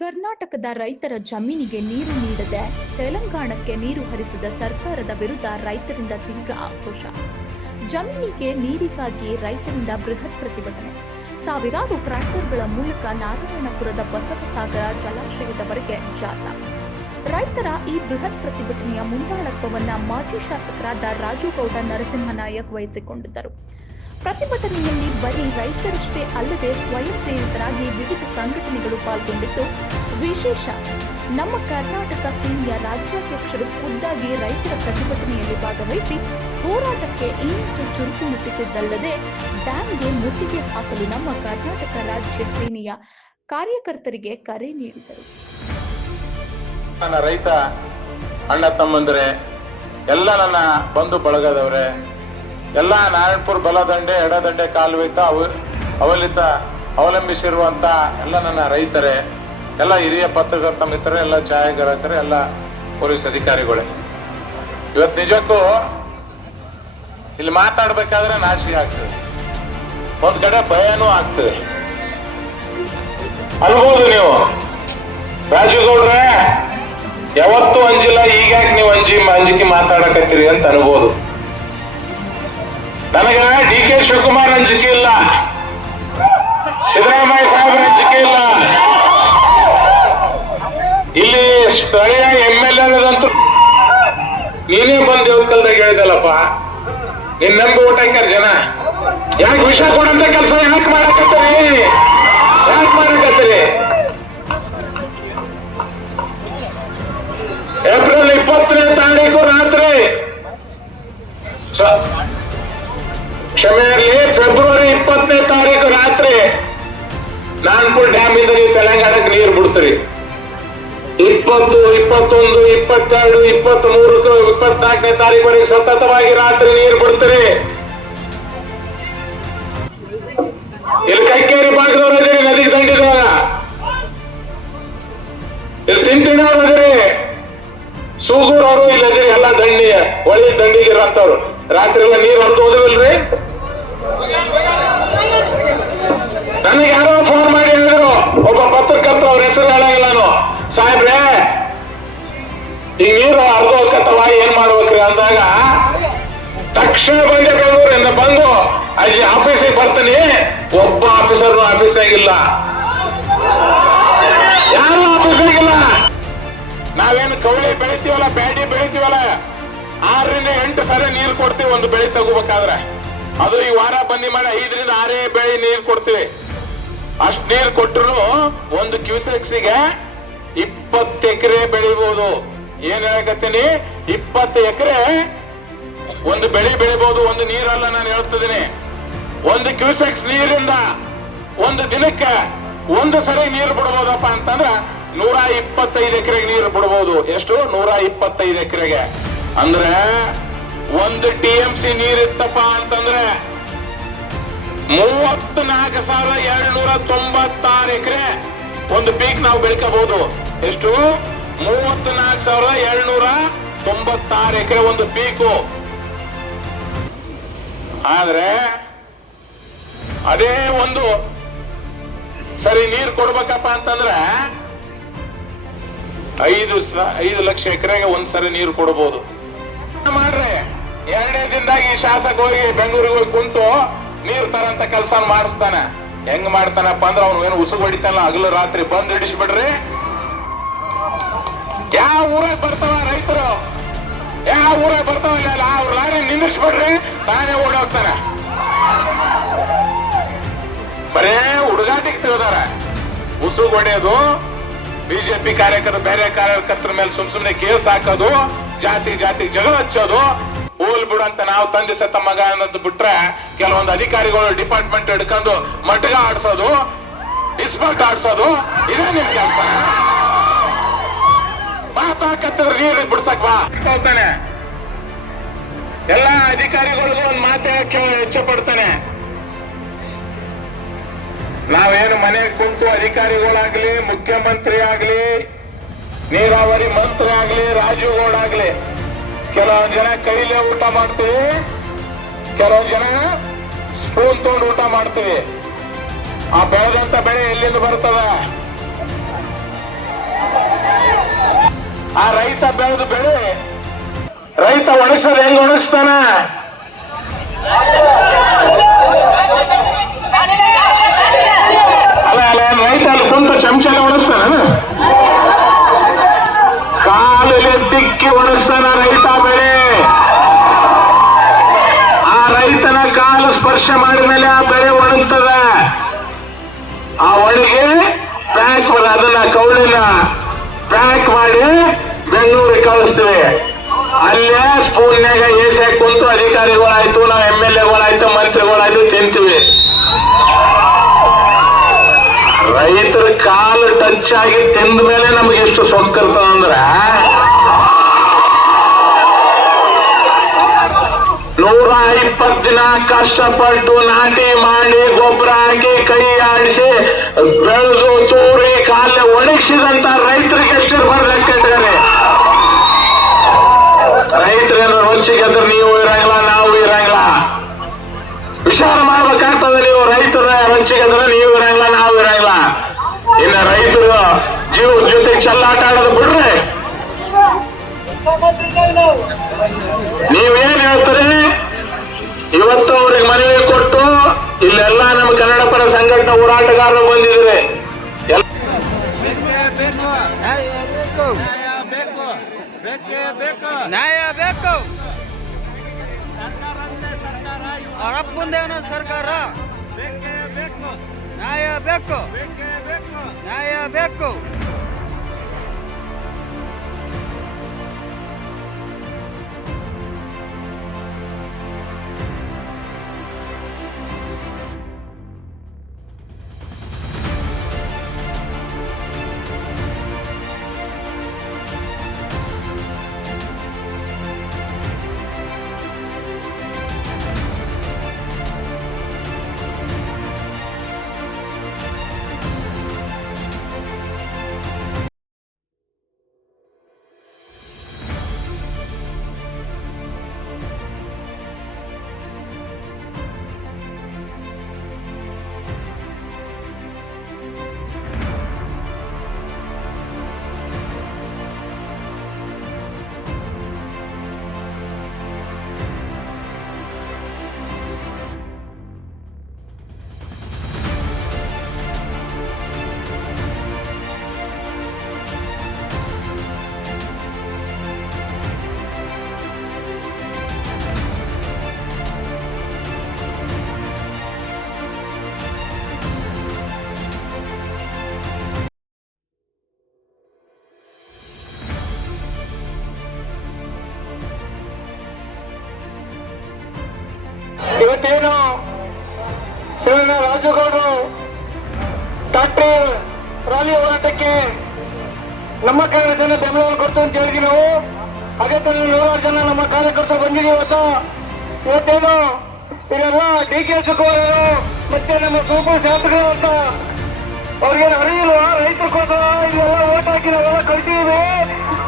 ಕರ್ನಾಟಕದ ರೈತರ ಜಮೀನಿಗೆ ನೀರು ನೀಡದೆ ತೆಲಂಗಾಣಕ್ಕೆ ನೀರು ಹರಿಸಿದ ಸರ್ಕಾರದ ವಿರುದ್ಧ ರೈತರಿಂದ ತೀವ್ರ ಆಕ್ರೋಶ. ಜಮೀನಿಗೆ ನೀರಿಗಾಗಿ ರೈತರಿಂದ ಬೃಹತ್ ಪ್ರತಿಭಟನೆ. ಸಾವಿರಾರು ಟ್ರ್ಯಾಕ್ಟರ್ಗಳ ಮೂಲಕ ನಾರಾಯಣಪುರದ ಬಸವಸಾಗರ ಜಲಾಶಯದವರೆಗೆ ಜಾಥಾ. ರೈತರ ಈ ಬೃಹತ್ ಪ್ರತಿಭಟನೆಯ ಮುಂದಾಳತ್ವವನ್ನು ಮಾಜಿ ಶಾಸಕರಾದ ರಾಜುಗೌಡ ನರಸಿಂಹನಾಯಕ್ ವಹಿಸಿಕೊಂಡಿದ್ದರು. ಪ್ರತಿಭಟನೆಯಲ್ಲಿ ಬರೀ ರೈತರಷ್ಟೇ ಅಲ್ಲದೆ ಸ್ವಯಂ ಪ್ರೇರಿತರಾಗಿ ವಿವಿಧ ಸಂಘಟನೆಗಳು ಪಾಲ್ಗೊಂಡಿದ್ದು ವಿಶೇಷ. ನಮ್ಮ ಕರ್ನಾಟಕ ಸೇನೆಯ ರಾಜ್ಯಾಧ್ಯಕ್ಷರು ಖುದ್ದಾಗಿ ರೈತರ ಪ್ರತಿಭಟನೆಯಲ್ಲಿ ಭಾಗವಹಿಸಿ ಹೋರಾಟಕ್ಕೆ ಇನ್ನಷ್ಟು ಚುರುಕು ಮುಟ್ಟಿಸಿದ್ದಲ್ಲದೆ ಡ್ಯಾಂಗೆ ಮುತ್ತಿಗೆ ಹಾಕಲು ನಮ್ಮ ಕರ್ನಾಟಕ ರಾಜ್ಯ ಸೇನೆಯ ಕಾರ್ಯಕರ್ತರಿಗೆ ಕರೆ ನೀಡಿದರು. ನನ್ನ ರೈತ ಅಣ್ಣ ತಮ್ಮಂದ್ರೆ ಎಲ್ಲ ನನ್ನ ಬಂಧು ಬಳಗದವ್ರೆ, ಎಲ್ಲ ನಾರಾಯಣಪುರ ಬಲದಂಡೆ ಎಡದಂಡೆ ಕಾಲುವೆತ ಅವಲಂಬಿಸಿರುವಂತ ಎಲ್ಲ ನನ್ನ ರೈತರೇ, ಎಲ್ಲ ಹಿರಿಯ ಪತ್ರಕರ್ತ ಮಿತ್ರರೇ, ಎಲ್ಲ ಛಾಯಾಗ್ರಾಹಕರೇ, ಎಲ್ಲ ಪೊಲೀಸ್ ಅಧಿಕಾರಿಗಳೇ, ಇವತ್ತು ನಿಜಕ್ಕೂ ಇಲ್ಲಿ ಮಾತಾಡ್ಬೇಕಾದ್ರೆ ನಾಚಿಕೆ ಆಗ್ತದೆ, ಒಂದ್ ಕಡೆ ಭಯನೂ ಆಗ್ತದೆ. ಅನ್ಬೋದು ನೀವು ರಾಜುಗೌಡ್ರೆ ಯಾವತ್ತೂ ಅಂಜಿಲ್ಲ, ಈಗ್ಯಾಕೆ ನೀವು ಅಂಜಿಕೆ ಮಾತಾಡಕತ್ತೀರಿ ಅಂತ ಅನ್ಬೋದು. ನನಗ ಡಿ ಕೆ ಶಿವಕುಮಾರ್ ಅಂಜಿಕೆ ಇಲ್ಲ, ಸಿದ್ದರಾಮಯ್ಯ ಸಾಹೇಬ್ರ ಅಂಜಿಕೆ ಇಲ್ಲ, ಇಲ್ಲಿ ಸ್ಥಳೀಯ MLA ನೀನೇ ಬಂದು ದೇವಸ್ಥಾನದಾಗ ಹೇಳಿದಲ್ಲಪ್ಪ, ನಿನ್ ನಂಬಿ ಊಟ ಹಾಕ್ಯಾರ ಜನ. ಯಾಕೆ ವಿಷ ಕೊಡಂತ ಕೆಲಸ ಯಾಕೆ ಮಾಡಕತ್ತೀರಿ? ಏಪ್ರಿಲ್ 20ನೇ ತಾರೀಕು ರಾತ್ರಿ, ಕ್ಷಮೆ ಇರಲಿ, ಫೆಬ್ರವರಿ 20ನೇ ತಾರೀಕು ರಾತ್ರಿ ನಾನ್ಪುರ ಡ್ಯಾಮ್ ಇಂದ ನೀವು ತೆಲಂಗಾಣಕ್ಕೆ ನೀರು ಬಿಡ್ತೀರಿ. 20, 21, 22, 23, 24ನೇ ತಾರೀಕುವರೆಗೆ ಸತತವಾಗಿ ರಾತ್ರಿ ನೀರು ಬಿಡ್ತೀರಿ. ಇಲ್ಲಿ ಕೈಕೇರಿ ಭಾಗದವ್ರು ಅದಿರಿ, ನದಿಗೆ ದಂಡಿದಾಗ ಇಲ್ಲಿ ತಿಂತಿನವ್ರು ಅದಿರಿ, ಸೂಗೂರ್ ಅವರು ಇಲ್ಲಿ ಅದಿರಿ, ಎಲ್ಲ ದಂಡಿ ಹೊಳಿ ದಂಡಿಗೆ ಇರೋಂಥವ್ರು. ರಾತ್ರಿ ಎಲ್ಲ ನೀರು ಹೊರದು ಹೋದಿಲ್ರಿ? ನನಗೆ ಯಾರೋ ಫೋನ್ ಮಾಡಿ ಹೇಳಿದ್ರು, ಒಬ್ಬ ಪತ್ರಕರ್ತರು, ಅವ್ರ ಹೆಸರು ಹೇಳಂಗಿಲ್ಲ ನಾನು, ಸಾಹೇಬ್ರೆ ಈಗ ನೀರು ಹರಿದು ಹೋಗ್ಕತ್ತವ, ಏನ್ ಮಾಡ್ಬೇಕ್ರಿ ಅಂದಾಗ ತಕ್ಷಣ ಬಂದೆ ಬೆಂಗಳೂರಿಂದ ಬಂದು ಅಲ್ಲಿ ಆಫೀಸಿಗೆ ಬರ್ತೀನಿ. ಒಬ್ಬ ಆಫೀಸರ್ನು ಆಫೀಸಾಗಿಲ್ಲ, ಯಾರು ಆಫೀಸಾಗಿಲ್ಲ. ನಾವೇನು ಕೌಳಿ ಬೆಳಿತೀವಲ್ಲ, ಬ್ಯಾಡಿ ಬೆಳಿತೀವಲ್ಲ, 6 ರಿಂದ 8 ಸರಿ ನೀರು ಕೊಡ್ತೀವಿ ಒಂದು ಬೆಳೆ ತಗೋಬೇಕಾದ್ರೆ. ಅದು ಈ ವಾರ ಬಂದಿ ಮಾಡಿ 5 ರಿಂದ 6 ಬೆಳೆ ನೀರು ಕೊಡ್ತೀವಿ. ಅಷ್ಟು ನೀರು ಕೊಟ್ಟರು ಒಂದು ಕ್ಯೂಸೆಕ್ಸಿಗೆ 20 ಎಕರೆ ಬೆಳಿಬಹುದು. ಏನ್ ಹೇಳಕತ್ತೀನಿ, 20 ಎಕರೆ ಒಂದು ಬೆಳೆ ಬೆಳಿಬಹುದು. ಒಂದು ನೀರಲ್ಲ, ನಾನು ಹೇಳ್ತಿದ್ದೀನಿ. ಒಂದು ಕ್ಯೂಸೆಕ್ಸ್ ನೀರಿಂದ ಒಂದು ದಿನಕ್ಕೆ ಒಂದು ಸರಿ ನೀರು ಬಿಡಬಹುದಪ್ಪ ಅಂತಂದ್ರೆ 125 ಎಕರೆಗೆ ನೀರು ಬಿಡಬಹುದು. ಎಷ್ಟು? 125 ಎಕರೆಗೆ. ಅಂದ್ರೆ 1 TMC ನೀರಿತ್ತಪ್ಪ ಅಂತಂದ್ರೆ 34,296 ಎಕರೆ ಒಂದು ಪೀಕ್ ನಾವು ಬೆಳ್ಕೋಬಹುದು. ಎಷ್ಟು? 34,296 ಎಕರೆ ಒಂದು ಪೀಕು. ಆದ್ರೆ ಅದೇ ಒಂದು ಸರಿ ನೀರು ಕೊಡ್ಬೇಕಪ್ಪ ಅಂತಂದ್ರೆ 5 ಲಕ್ಷ ಎಕರೆಗೆ ಒಂದ್ಸರಿ ನೀರು ಕೊಡಬಹುದು. ಮಾಡ್ರೆ 2ನೇ ದಿನದಾಗ ಈ ಶಾಸಕ ಹೋಗಿ ಬೆಂಗಳೂರಿಗೆ ಹೋಗಿ ಕುಂತು ನೀರು ತರಂತ ಕೆಲಸ ಮಾಡಿಸ್ತಾನೆ. ಹೆಂಗ್ ಮಾಡ್ತಾನಪ್ಪ ಅಂದ್ರೆ ಅವ್ನು ಏನು ಉಸುಗು ಹೊಡಿತಾನ, ಹಗಲು ರಾತ್ರಿ ಬಂದ್ ಹಿಡಿಸ್ಬಿಡ್ರಿ. ಯಾವ ಊರಾಗ ಬರ್ತಾವ ರೈತರು, ಯಾವ ಊರಾಗ ಬರ್ತಾವ ಇಲ್ಲ, ಅವ್ರ ಲಾರಿ ನಿಂದಿಸ್ಬಿಡ್ರಿ, ತಾನೇ ಓಡೋಗ್ತಾನೆ. ಬರೇ ಹುಡುಗಾಟಿಗೆ ತಿಳಿದಾರ. ಉಸುಗು ಹೊಡೆಯೋದು, ಬಿಜೆಪಿ ಕಾರ್ಯಕರ್ತರು ಬೇರೆ ಕಾರ್ಯಕರ್ತರ ಮೇಲೆ ಸುಮ್ನೆ ಕೇಸ್ ಹಾಕೋದು, ಜಾತಿ ಜಗಳ ಹಚ್ಚೋದು, ಹೋಲ್ ಬಿಡು ಅಂತ ನಾವು ತಂದೆ ಸತ್ತ ಮಗ ಅನ್ನೋದು ಬಿಟ್ರೆ, ಕೆಲವೊಂದು ಅಧಿಕಾರಿಗಳು ಡಿಪಾರ್ಟ್ಮೆಂಟ್ ಹಿಡ್ಕೊಂಡು ಮಟ್ಗ ಆಡ್ಸೋದು, ಇಸ್ಪಟ್ ಆಡ್ಸೋದು, ಇದೇ ನಿಮ್ ಕೆಲಸ. ಮಾತಾಕತ್ತಿದ್ರೆ ನೀರು ಬಿಡ್ಸಕ್ ಹೋಗ್ತಾನೆ. ಎಲ್ಲಾ ಅಧಿಕಾರಿಗಳಿಗೂ ಒಂದು ಮಾತೆ ಹೆಚ್ಚು ಪಡ್ತಾನೆ. ನಾವೇನು ಮನೆಗೆ ಕುಂತು ಅಧಿಕಾರಿಗಳಾಗ್ಲಿ, ಮುಖ್ಯಮಂತ್ರಿ ಆಗ್ಲಿ, ನೀರಾವರಿ ಮಂತ್ರಿ ಆಗ್ಲಿ, ರಾಜುಗೌಡ ಆಗ್ಲಿ, ಕೆಲವೊಂದು ಜನ ಕೈಲೇ ಊಟ ಮಾಡ್ತೀವಿ, ಕೆಲವೊಂದು ಜನ ಸ್ಪೂನ್ ತಗೊಂಡು ಊಟ ಮಾಡ್ತೀವಿ. ಆ ಬೆಳೆದಂತ ಬೆಳೆ ಎಲ್ಲಿಂದ ಬರ್ತದ? ಆ ರೈತ ಬೆಳೆದ ಬೆಳೆ ರೈತ ಒಣಗಿಸೋದು ಹೆಂಗ್ ಒಣಗಿಸ್ತಾನ? ಅಲ್ಲ ಅಲ್ಲ ರೈತ ಅಲ್ಲಿ ಕುಂತ ಚಮಚನ ಒಣಗಿಸ್ತಾನ, ಕಾಲಲ್ಲಿ ತಿಕ್ಕಿ ಒಣಗಿಸ್ತಾನ ರೈತ ಬೆಳೆ. ಆ ರೈತನ ಕಾಲು ಸ್ಪರ್ಶ ಮಾಡಿದ ಮೇಲೆ ಆ ಬೆಳೆ ಒಣಗ್ತದ. ಆ ಒಣಗಿ ಪ್ಯಾಕ್ ಅದನ್ನ ಕೌಳಿನ ಪ್ಯಾಕ್ ಮಾಡಿ ಬೆಂಗಳೂರಿಗೆ ಕಳಿಸ್ತೀವಿ. ಅಲ್ಲೇ ಸ್ಪೂನ್ಯಾಗ ಏಸೆ ಕುಂತು ಅಧಿಕಾರಿಗಳಾಯ್ತು, ನಾವು MLA-ಗಳಾಯ್ತು, ಮಂತ್ರಿಗಳಾಯ್ತು ತಿಂತೀವಿ. ರೈತರ ಕಾಲು ಟಚ್ ಆಗಿ ತಿಂದ ಮೇಲೆ ನಮ್ಗೆ ಎಷ್ಟು ಸೊಕ್ಕಿರ್ತದಂದ್ರ 120 ದಿನ ಕಷ್ಟಪಟ್ಟು ನಾಟಿ ಮಾಡಿ ಗೊಬ್ಬರ ಹಾಕಿ ಕೈ ಆಡಿಸಿ ಬೆಳೆದು ತೂರಿ ಕಾಲ ಒಣಗಿಸಿದಂತ ರೈತರಿಗೆ ಎಷ್ಟಿರ್ಬಾರ್ದು ಲೆಕ್ಕ ಇಟ್ಟಾರೆ. ರೈತರೇನು ರೊಚ್ಚಿಗೆದ್ರೆ ನೀವು ಇರಂಗಿಲ್ಲ, ನಾವು ಇರಂಗಿಲ್ಲ. ವಿಚಾರ ಮಾಡ್ಬೇಕಾಗ್ತದೆ. ನೀವು ರೈತರ ರೊಚ್ಚಿಗೆದ್ರೆ ನೀವು ಇರಂಗಿಲ್ಲ, ನಾವು ಇರಂಗಿಲ್ಲ. ಇನ್ನ ರೈತರು ಜೀವದ ಜೊತೆ ಚೆಲ್ಲಾಟ ಆಡೋದು ಬಿಡ್ರಿ. ನೀವೇನ್ ಹೇಳ್ತೀರಿ? ಇವತ್ತು ಅವ್ರಿಗೆ ಮನವಿ ಕೊಟ್ಟು ಇಲ್ಲೆಲ್ಲ ನಮ್ಮ ಕನ್ನಡ ಪರ ಸಂಘಟನಾ ಹೋರಾಟಗಾರರು ಬಂದಿದ್ರೆ ನ್ಯಾಯ ಬೇಕು. ಅವರಪ್ಪಂದೇನೋ ಸರ್ಕಾರ ನ್ಯಾಯ ಬೇಕು, ನ್ಯಾಯ ಬೇಕು. ಇವತ್ತೇನು ಶ್ರೀನ ರಾಜುಗೌಡರು ಟ್ಯಾಕ್ಟ್ರಿ ರಾಲಿ ಹೋರಾಟಕ್ಕೆ ನಮ್ಮ ಕಾರ್ಯಕರ್ತನ ಬೆಂಬಲ ಕೊಡ್ತು ಅಂತ ಹೇಳಿದ್ವಿ ನಾವು. ಅದೇ ತರ 100 ಜನ ನಮ್ಮ ಕಾರ್ಯಕರ್ತರು ಬಂದಿದ್ದೀವಿ. ಇವತ್ತೇನು ಇದೆಲ್ಲ DK ಶಿವಕುಮಾರರು ಮತ್ತೆ ನಮ್ಮ ಸೂಪರ್ ಶಾಸಕರು ಅಂತ ಅವ್ರಿಗೇನು ಅರಿವಿಲ್ವಾ? ರೈತರಿಗೋಸ್ಕರ ಇದೆಲ್ಲ ಓಟ್ ಹಾಕಿ ನಾವೆಲ್ಲ ಕಳಿಸಿದ್ದೀವಿ.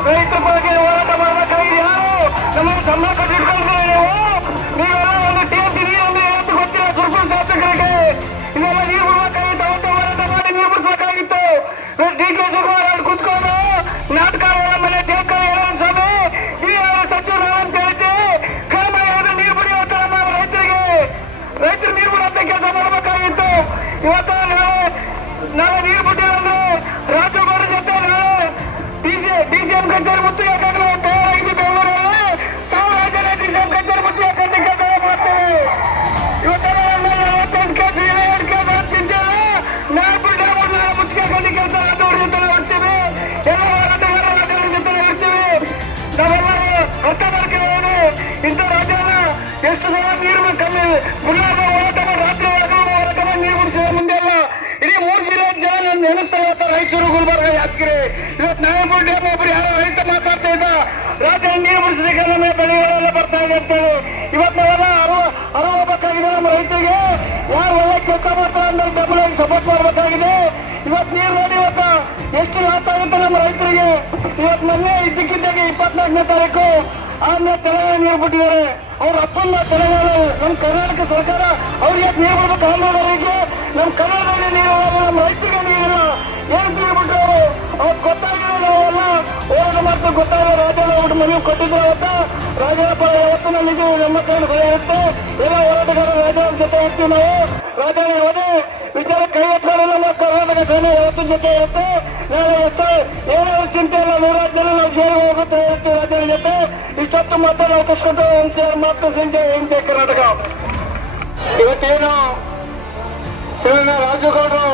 ರೈತರ ಬಗ್ಗೆ ಹೋರಾಟ ಮಾಡಬೇಕಾಗಿ ಯಾರು ನಮಗೆ ಸಂಬಳ ಕಟ್ಟಿಟ್ಕೊಳ್ತೀವಿ ನೀವೆಲ್ಲ ಒಂದು TMC ನೀರು ಅಂದ್ರೆ ಯಾವತ್ತು ಗೊತ್ತಿಲ್ಲ ಸೂಪರ್ ಶಾಸಕರಿಗೆ. ಇದೆಲ್ಲ ನೀರು ಬಿಡ್ಬೇಕಾಗಿತ್ತು, ಅವತ್ತು ಹೋರಾಟ ಮಾಡಿ ನೀರು ಬಿಡಿಸ್ಬೇಕಾಗಿತ್ತು. DK ಶಿವಕುಮಾರ್ ಅಲ್ಲಿ ಕುತ್ಕೊಂಡು ನಾಟಕ ಮನೆ ದೇಕ ಸಭೆ ಈ ಸಚಿವರು ಅಂತ ಹೇಳಿದ್ದೆ ಕ್ರಮ ಯಾವ್ದು ನೀರು ಬಿಡುವ ನಾವು ರೈತರು ನೀರು ಬಿಡುವಂತ ಕೆಲಸ ಮಾಡಬೇಕಾಗಿತ್ತು. ಇವತ್ತು ನಾಳೆ ನೀರು ಬಿಟ್ಟಿಲ್ಲ ರಾಜ್ಯಗಳ ಜೊತೆ DCM ಕಚೇರಿ ಮುತ್ತಿಗೆ ಹಾಕಲು ತಯಾರಾಗಿದೆ ಬೆಂಗಳೂರಲ್ಲಿ. ಸಾವಿರಾರು ಜನ DCM ಕಚೇರಿ ಮುತ್ತಿಗೆ ಹಾಕಿ ಕೆಲಸ ಮಾಡ್ತೇವೆ. ಇವತ್ತೆಲ್ಲ 42 ಕೇಸ್ 2 ಕೇಸ್ ತಿಂತೇವೆ. ನಾಲ್ಕು ಡ್ಯಾಮ್ ಮುತ್ತಿಗೆ ಹಾಕಿ ಕೆಲಸ ರಾಜ್ಯಗಳ ಜೊತೆ ಮಾಡ್ತೇವೆ. ಎಲ್ಲ ಹೋರಾಟಗಾರ ರಾಜ್ಯಗಳ ಜೊತೆ ಇರ್ತೀವಿ. ನಾವೆಲ್ಲರೂ ಅರ್ಥ ಮಾಡ್ಕೊಳ್ಳೋದು ಇಂಥ ರಾಜ್ಯನ ಎಷ್ಟು ಸಲ ನೀರು ಕಮ್ಮಿ ಮುನ್ನಾದ ಹೋರಾಟ ರಾತ್ರಿ ಹೋರಾಟ ನೀರು ಬಿಡಿಸಿದ ಮುಂದೆ ಎಲ್ಲ ಇಡೀ 3 ಜಿಲ್ಲೆ ಜನ ನೆನೆಸ್ತಾ ಇರ್ತಾರೆ. ರಾಯಚೂರು, ಗುಲ್ಬರ್ಗ, ಯಾದಗಿರಿ. ಇವತ್ತು ನಾರಾಯಣಪುರ ಡ್ಯಾಮ್ ಒಬ್ರು ಯಾರೋ ರೈತ ಮಾತಾಡ್ತಾ ಇದ್ದ ರಾಜ್ಯ ನೀರು ಬಿಡಿಸೋದಕ್ಕೆ ನಮ್ಮ ಬೆಳೆಗಳೆಲ್ಲ ಬರ್ತಾ ಇದೆ ಅಂತೇಳಿ. ಇವತ್ತು ನಾವೆಲ್ಲ ಅರವಬೇಕಾಗಿದೆ. ನಮ್ಮ ರೈತರಿಗೆ ಯಾರು ಒಳ್ಳೆ ಕೆಲಸ ಮಾಡ್ತಾರೆ ಅಂದ್ರೆ ಬೆಂಬಲ ಸಪೋರ್ಟ್ ಮಾಡಬೇಕಾಗಿದೆ. ಇವತ್ತು ನೀರು ನೋಡಿ ಇವತ್ತು ಎಷ್ಟು ಲಾಸ್ ಆಗುತ್ತೆ ನಮ್ಮ ರೈತರಿಗೆ. ಇವತ್ತು ಮೊನ್ನೆ ಇದ್ದಕ್ಕಿದ್ದಾಗೆ 24ನೇ ತಾರೀಕು ಆಮೇಲೆ ತೆಲಂಗಾಣ ನೀರು ಬಿಟ್ಟಿದ್ದಾರೆ. ಅವ್ರ ಅಪ್ಪನ್ನ ತೆಲಂಗಾಣ ನಮ್ಮ ಕರ್ನಾಟಕ ಸರ್ಕಾರ ಅವ್ರಿಗೆ ನೀರು ಬಿಡ್ಬೇಕು. ಆಂಧ್ರದವರಿಗೆ ನಮ್ಮ ಕನ್ನಡದಲ್ಲಿ ನೀರು, ನಮ್ಮ ರೈತರಿಗೆ ನೀರಿಲ್ಲ. ಏನು ನೀರು ಬಿಟ್ಟರು ಅವ್ರು ಗೊತ್ತಾಗಿದೆ. ನಾವೆಲ್ಲ ಹೋರಾಟ ಮಾಡ್ತಾ ಗೊತ್ತಾಗಲ್ಲ ರಾಜನ ಊಟ ಮನವಿ ಕೊಟ್ಟಿದ್ರೆ ಅವತ್ತ ರಾಜನ ಪರ ಯಾವತ್ತು ನಮಗೆ ನಮ್ಮ ಕೈಯಲ್ಲಿ ಹೊರೆ ಇರುತ್ತೆ. ಎಲ್ಲ ಹೋರಾಟಗಾರರು ರಾಜನ ಜೊತೆ ಇರ್ತೀವಿ ನಾವು. ರಾಜನ ಯಾವುದೇ ವಿಚಾರ ಕೈ ಎತ್ತಲು ನಮ್ಮ ಕರ್ನಾಟಕ ಸೇನೆ ಯಾವತ್ತಿನ ಜೊತೆ ಇರುತ್ತೆ. ನಾಳೆ ಎಷ್ಟು ಏನೋ ಚಿಂತೆ ಇಲ್ಲ, 100 ಜನ ನಾವು ಜೈಲಿಗೆ ಹೋಗುತ್ತೆ ಇರ್ತೀವಿ ರಾಜನ ಜೊತೆ. ಇಷ್ಟೊತ್ತು ಮಾತ್ರ ನಾವು ಕಸ್ಕೊಂಡು ಮಾತ್ರ ಸಂಜೆ ಹಿಂದೆ ಕರ್ನಾಟಕ. ಇವತ್ತೇನು ಶಿವಣ್ಣ ರಾಜುಗೌಡರು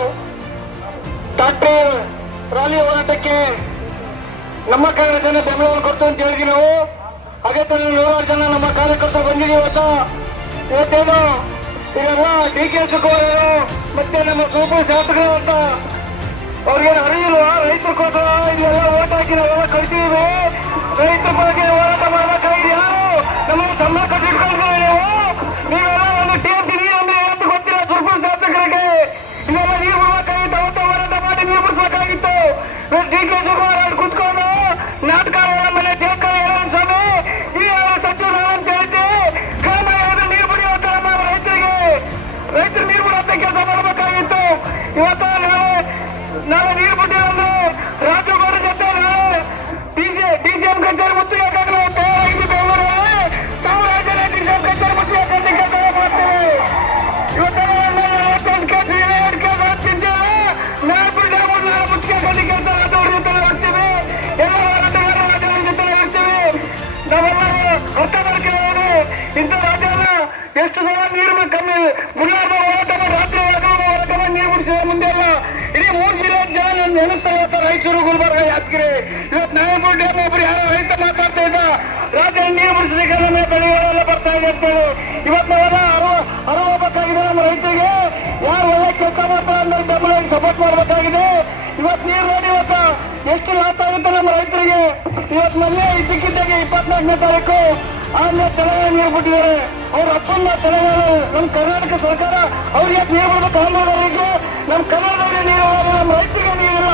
ಡಾಕ್ಟರ್ ರಾಲಿ ಹೋರಾಟಕ್ಕೆ ನಮ್ಮ ಕಾರ್ಯಕರ್ತನ ಬೆಂಬಲವನ್ನು ಕೊಡ್ತು ಅಂತ ಹೇಳಿದ್ವಿ ನಾವು. ಹಾಗೆ 100 ಜನ ನಮ್ಮ ಕಾರ್ಯಕರ್ತರು ಬಂದಿದ್ದೀವಿ ಇವತ್ತೇನು ಇದೆಲ್ಲ DK ಶಿವಕುಮಾರ್ ಮತ್ತೆ ನಮ್ಮ ಸೂಪರ್ ಶಾಸಕರು ಅಂತ ಅವ್ರಿಗೇನು ಅರಿವಿಲ್ವಾ? ರೈತರಿಗೋಸ್ಕರ ಇದೆಲ್ಲ ಓಟ್ ಹಾಕಿ ನಾವೆಲ್ಲ ಕಳಿಸಿದ್ದೀವಿ. ರೈತರ ಬಗ್ಗೆ ಹೋರಾಟ ಮಾಡಬೇಕಾಗಿದೆಯಾ? ನಮಗೆ ಸಂಬಳ ಕಟ್ಟಿಟ್ಕೊಳ್ತೀವಿ ನೀವೆಲ್ಲ ಒಂದು TMC ನೀರು ಅಂದ್ರೆ ಅಂತ ಗೊತ್ತಿಲ್ಲ ಸೂಪರ್ ಶಾಸಕರಿಗೆ. ಇದೆಲ್ಲ ನೀರು ಬಿಡ್ಬೇಕಾಗಿತ್ತು, ಅವತ್ತು ಹೋರಾಟ ಮಾಡಿ ನೀರು ಬಿಡಿಸ್ಬೇಕಾಗಿತ್ತು. DK ಶಿವಕುಮಾರ್ ಅಲ್ಲಿ ಕುತ್ಕೊಂಡು ನಾಟಕ ಮನೆ ದೇವಕಾರ ಸ್ವಾಮಿ ಈ ಸಚಿವ ಅಂತ ಹೇಳ್ತಿ ಕ್ರಮ ನೀರು ಬಿಡಿಯುವಂತ ನಾವು ರೈತರು ನೀರು ಬಿಡುವಂತ ಕೆಲಸ ಮಾಡಬೇಕಾಗಿತ್ತು. ಇವತ್ತು ನಾಳೆ ನೀರು ಬಿಟ್ಟಿದ್ರೆ ರಾಜುಗೌಡ ಜೊತೆ ನಾಳೆ DCM ಕಚೇರಿ ಮುತ್ತಿಗೆ ಹಾಕಲು ತಯಾರಾಗಿದ್ದು ಬೆಂಗಳೂರಲ್ಲಿ ಚಾಮರಾಜನ DCM ಕಚೇರಿ ಮುತ್ತಿಗೆ ಹಾಕಿ ಕೆಲಸ ಮಾಡ್ತೇವೆ. ಇವತ್ತು ನಾಲ್ಕು ಮುತ್ತಿಗೆ ಹಾಕಿ ಕೆಲಸ ರಾಜವ್ರ ಜೊತೆ ಹೋಗ್ತೀವಿ. ಎಲ್ಲ ಹೋರಾಟಗಾರರ ರಾಜವ್ರ ಜೊತೆ ಹೋಗ್ತೀವಿ. ನಾವೆಲ್ಲ ಅರ್ಥ ಮಾಡ್ಕೊಳ್ಳೋದು ಇಂಥ ರಾಜ್ಯನ ಎಷ್ಟು ಸಲ ನೀರು ಕಮ್ಮಿ ಮುನ್ನಾರ ಹೋರಾಟ ರಾತ್ರಿ ಹೋರಾಟ ನೀರು ಬಿಡಿಸಿದ ಮುಂದೆ ಅಲ್ಲ ಇಡೀ 3 ಜಿಲ್ಲೆ ಜನ ನೆನೆಸ್ತಾ ಇರ್ತಾರೆ. ರಾಯಚೂರು, ಗುಲ್ಬರ್ಗ, ಯಾದಗಿರಿ. ಇವತ್ತು ನಾಯಕರು ಡ್ಯಾಮ್ ಒಬ್ರು ಯಾರೋ ರೈತ ಮಾತಾಡ್ತಾ ಇದ್ದ ರಾಜ್ಯ ನೀರು ಬಿಡಿಸಲಿಕ್ಕೆ ನಮ್ಮ ಬೆಳೆಗಳೆಲ್ಲ ಬರ್ತಾ ಇದೆ ಅಂತೇಳಿ. ಇವತ್ತು ನಾವೆಲ್ಲ ಹೋಗ್ಬೇಕಾಗಿದೆ. ನಮ್ಮ ರೈತರಿಗೆ ಯಾರು ಒಳ್ಳೆ ಕೆಲಸ ಮಾಡ್ತಾರೆ ಅಂದ್ರೆ ಬೆಂಬಲ ಸಪೋರ್ಟ್ ಮಾಡಬೇಕಾಗಿದೆ. ಇವತ್ತು ನೀರು ನೋಡಿ ಇವತ್ತು ಎಷ್ಟು ಲಾಸ್ ಆಗುತ್ತೆ ನಮ್ಮ ರೈತರಿಗೆ. ಇವತ್ತು ಮೊನ್ನೆ ಇದ್ದಕ್ಕಿದ್ದಾಗೆ 24ನೇ ತಾರೀಕು ಆಮೇಲೆ ತೆಲಂಗಾಣ ನೀರು ಬಿಟ್ಟಿದ್ದಾರೆ. ಅವ್ರ ಅಪ್ಪನ್ನ ತೆಲಂಗಾಣ ನಮ್ಮ ಕರ್ನಾಟಕ ಸರ್ಕಾರ ಅವ್ರಿಗೆ ನೀರು ಬಿಡಬೇಕು. ಆಂಧ್ರದವರಿಗೆ ನಮ್ಮ ಕನ್ನಡದಲ್ಲಿ ನೀರು, ನಮ್ಮ ರೈತರಿಗೆ ನೀರಿಲ್ಲ.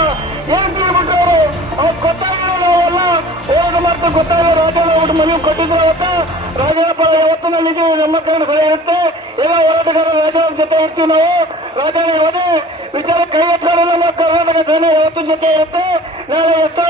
ಏನು ನೀರು ಬಿಟ್ಟರು ಅವ್ರು ಗೊತ್ತಾಗಿಲ್ಲ. ನಾವೆಲ್ಲ ಹೋರಾಟ ಮಾಡ್ತಾ ಗೊತ್ತಾಗಿಲ್ಲ. ರಾಜನ ಊಟ ಮನವಿ ಕೊಟ್ಟಿದ್ರು ಅವತ್ತ ರಾಜನ ಪರ ಯಾವತ್ತು ನಮಗೆ ನಮ್ಮ ಕೈಯಲ್ಲಿ ಹೊರೆ ಇರುತ್ತೆ. ಎಲ್ಲ ಹೋರಾಟಗಾರರು ರಾಜನ ಜೊತೆ ಇರ್ತೀವಿ ನಾವು. ರಾಜನ ಯಾವುದೇ ವಿಚಾರ ಕೈ ಎತ್ತಲು ನಮ್ಮ ಕರ್ನಾಟಕ ಸೇನೆ ಯಾವತ್ತಿನ ಜೊತೆ ಇರುತ್ತೆ. ನಾಳೆ ಎಷ್ಟು